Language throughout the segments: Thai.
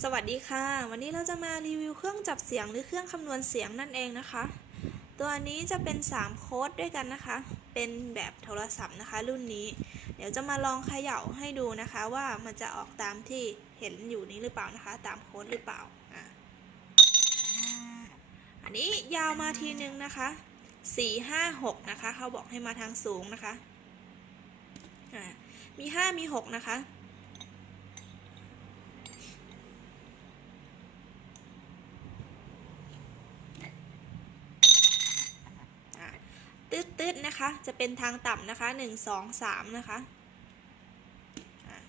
สวัสดีค่ะวันนี้เราจะมารีวิวเครื่องจับเสียงหรือเครื่องคำนวณเสียงนั่นเองนะคะตัวนี้จะเป็น3โค้ดด้วยกันนะคะเป็นแบบโทรศัพท์นะคะรุ่นนี้เดี๋ยวจะมาลองเขย่าให้ดูนะคะว่ามันจะออกตามที่เห็นอยู่นี้หรือเปล่านะคะตามโค้ดหรือเปล่าอันนี้ยาวมาทีนึงนะคะ4 5 6นะคะเขาบอกให้มาทางสูงนะคะมี5มี6นะคะตืดๆนะคะจะเป็นทางต่ำนะคะ1 2 3นะคะ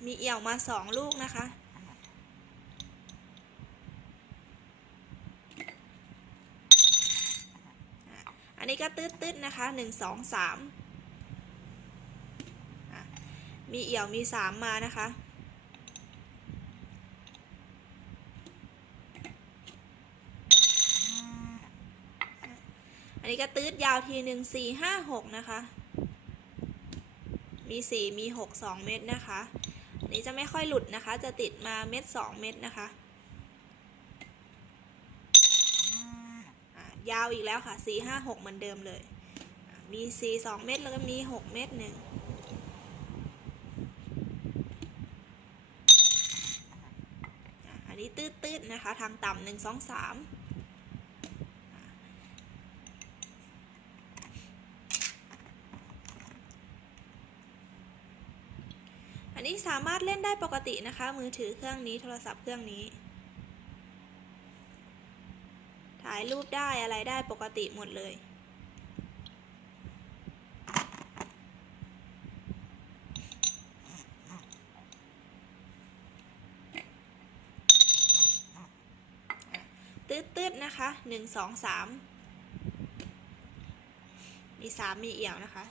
มีเอี่ยวมา2ลูกนะคะอันนี้ก็ตืดๆนะคะ1 2 3มีเอี่ยวมี3มานะคะอันนี้ก็ตืดยาวที1 4 5 6นะคะมี4มี6 2 เม็ดนะคะอันนี้จะไม่ค่อยหลุดนะคะจะติดมาเม็ด2เม็ดนะคะยาวอีกแล้วค่ะ4 5 6เหมือนเดิมเลยมี4 2 เม็ดแล้วก็มี6 เม็ด1อันนี้ตืดๆนะคะทางต่ำ1 2 3อันนี้สามารถเล่นได้ปกตินะคะมือถือเครื่องนี้โทรศัพท์เครื่องนี้ถ่ายรูปได้อะไรได้ปกติหมดเลยตืดๆนะคะ1 2 3มี3มีเอี่ยวนะคะ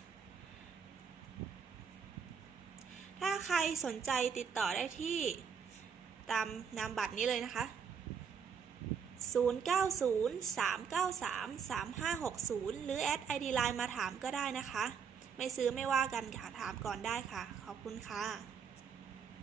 ถ้าใครสนใจติดต่อได้ที่ตามนามบัตรนี้เลยนะคะ0903933560หรือแอด ID Line มาถามก็ได้นะคะไม่ซื้อไม่ว่ากันค่ะถามก่อนได้ค่ะขอบคุณค่ะ